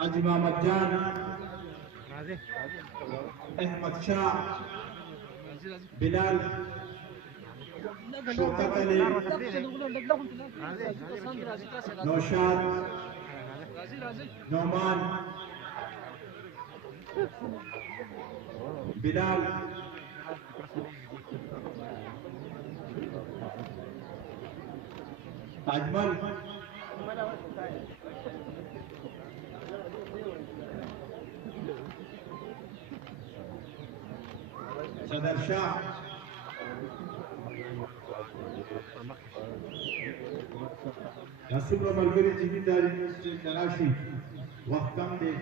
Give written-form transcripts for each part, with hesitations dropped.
حاجی محمد جان احمد شاه بلال شوکت علی نوشاد نعمان بلال اجمل صدر شاه دا څومره ملګري چې دي دا راشي وخت کم دی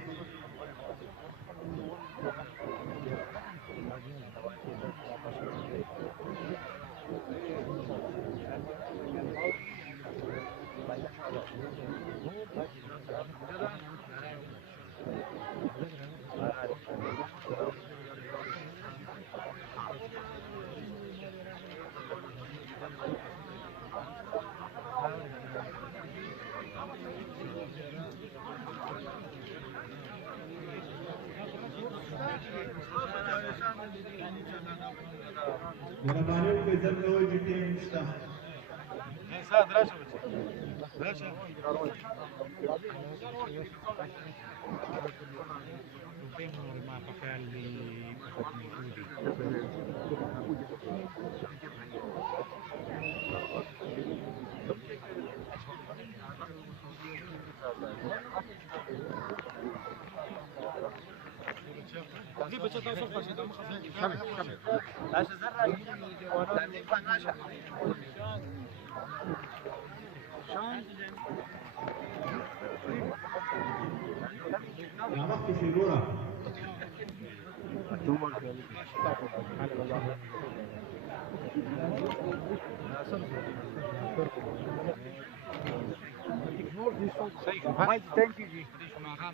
مهرباني وکړئ دلته وایي چې ټیم نشته سعد راشه راشه دي بچا تاسو پښه ته مخه راشه زره دې په راشه شان يا مخکې شي ګوره Thank you.